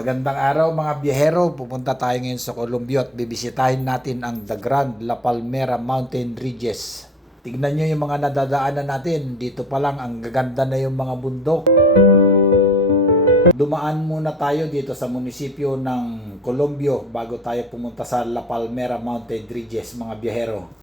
Magandang araw mga biyahero, pupunta tayo ngayon sa Colombia at bibisitahin natin ang The Grand La Palmera Mountain Ridges. Tignan nyo yung mga nadadaanan natin, dito pa lang ang gaganda na yung mga bundok. Dumaan muna tayo dito sa munisipyo ng Colombia bago tayo pumunta sa La Palmera Mountain Ridges mga biyahero.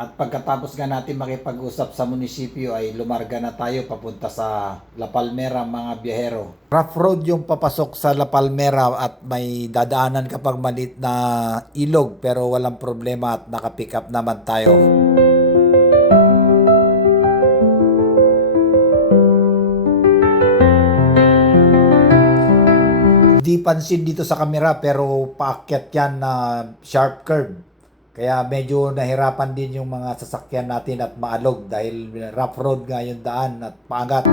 At pagkatapos nga natin makipag-usap sa munisipyo ay lumarga na tayo papunta sa La Palmera mga biyahero. Rough road yung papasok sa La Palmera at may dadaanan kapag maliit na ilog pero walang problema at nakapick up naman tayo. Di pansin dito sa camera pero paakyat yan na sharp curve. Kaya medyo nahirapan din yung mga sasakyan natin at maalog dahil rough road nga yung daan at paagat.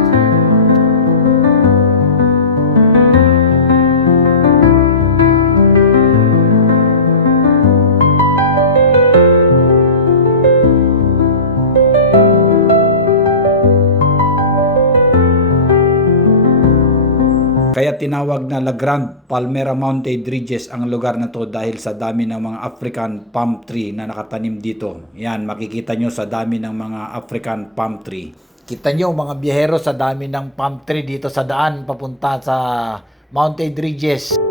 Kaya tinawag na La Grand Palmera Mountain Ridges ang lugar na to dahil sa dami ng mga African palm tree na nakatanim dito. Yan, makikita nyo sa dami ng mga African palm tree. Kita nyo mga biyahero sa dami ng palm tree dito sa daan papunta sa Mountain Ridges.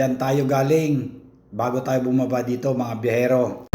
Diyan tayo galing bago tayo bumaba dito mga biyahero.